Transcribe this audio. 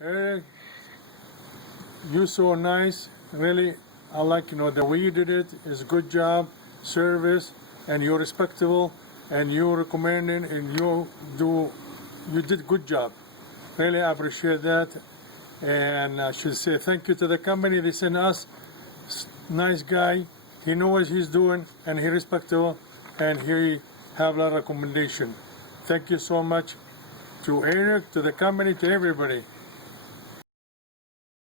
Eric, you so nice. Really, I like the way you did it. It's a good job, service, and you're respectable, and you're recommending, and you did good job. Really, I appreciate that, and I should say thank you to the company. They sent us nice guy. He knows what he's doing, and he respectable, and he have a lot of recommendation. Thank you so much to Eric, to the company, to everybody.